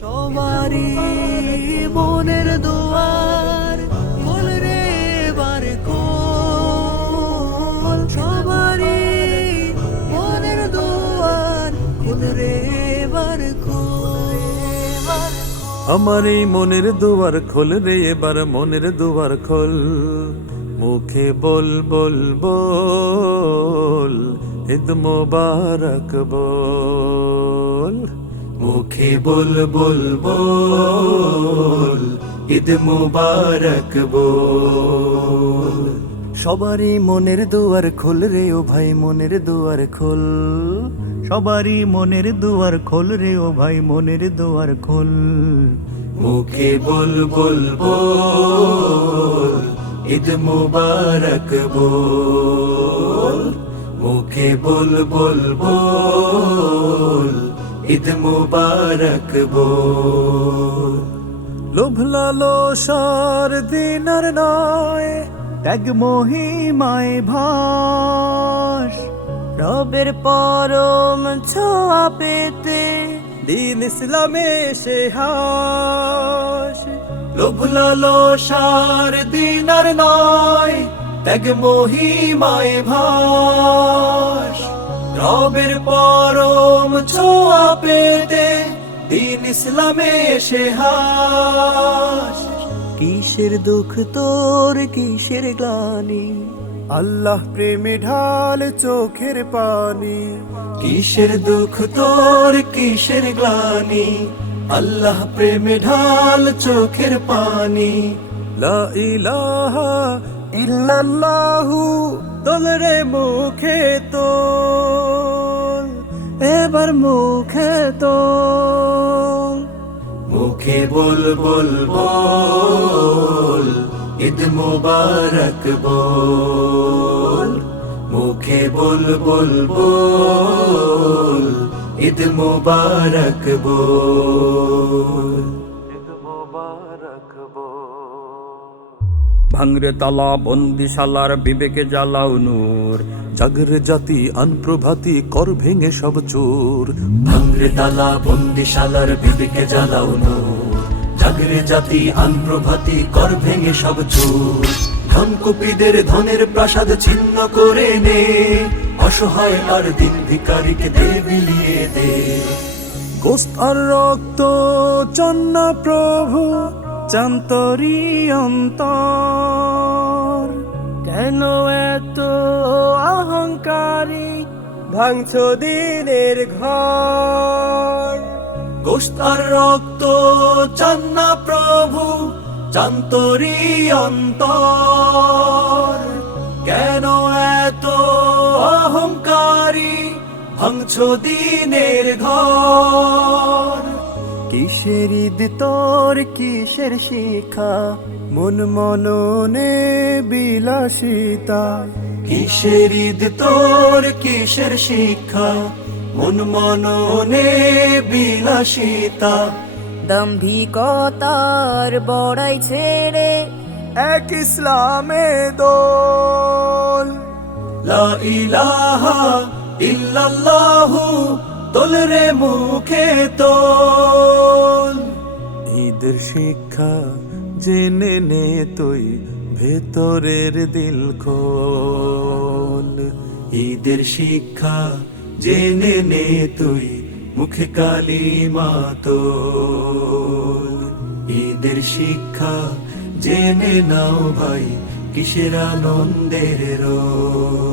সবারই মনের দুয়ার খোল রে এবার খোল। সবারই মনের দুয়ার খোল রে খোল। আমার এই মনের দুয়ার খোল রে, এবার মনের দুয়ার খোল। মুখে বল বল বল, ঈদ মোবারক বল। মুখে বল বল বল, ঈদ মুবারক বল। সবারই মনের দুয়ার খোল রে ও ভাই, মনের দুয়ার খোল। সবারই মনের দুয়ার খোল রে ও ভাই, মনের দুয়ার খোল। মুখে বল বল বল, ঈদ মুবারক বল। মুখে বল বল বল ঈদ মুবারক বল। লোভ লালসার দিনার নয় ত্যাগ মহিমায় ভাস। রবের পরম ছোঁয়া পেতে দিন ইসলামে সে হাস। লোভ লালসার দিনার নয় ত্যাগ মহিমায় ভাস। রবের পরম ছোঁয়া পেতে দিন ইসলামে সে হাস। কিসের দুঃখ তোর কিসের গ্লানি? আল্লাহ প্রেমে ঢাল চোখের পানি। কিসের দুঃখ তোর কিসের গ্লানি? আল্লাহ প্রেমে ঢাল চোখের পানি। লা ইলাহা ইল্লাল্লাহু তোলরে মুখে তোল, এবার মুখে তোল। মুখে বল বল বল, ঈদ মুবারক বল। মুখে বল বল বল, ঈদ মুবারক বল। ভাঙরে তালা বন্দিশালার বিবেকে জ্বালাও নূর। জাগরে জাতি আনপ্রভাতি কর ভেঙে সব চোর। ভাঙরে তালা বন্দিশালার বিবেকে জ্বালাও নূর। জাগরে জাতি আনপ্রভাতি কর ভেঙে সব চোর। ধনকুপিদের ধনের প্রাসাদ ছিন্ন করে নে। অসহায় আর দিন ভিকারিকে দে বিলিয়ে দে। গোস্ত আর রক্ত চন্না প্রভু চান্তরি অন্তর। কেন এত অহংকারী ভাঙছ দিনের ঘর? গোস্ত আর রক্ত চান্না প্রভু চান্তরি অন্তর। কেন এত অহংকারী ভাঙছ দিনের ঘর? কিসের তোর, কিসের শিক্ষা মন মননে বিলাসিতা। কিসের ঈদ তোর, কিসের শিক্ষা মন মননে বিলাসিতা। দাম্ভিকতার বড়াই ছেড়ে এক ইসলামে দোল। লা ইলাহা ইল্লাল্লাহু তোল রে মুখে তোল। ঈদের শিক্ষা জেনে নে তুই ভেতরের দিল খোল। ঈদের শিক্ষা জেনে নে তুই মুখে কালিমা তোল। ঈদের শিক্ষা জেনে নাও ভাই কিসের আনন্দের রোল?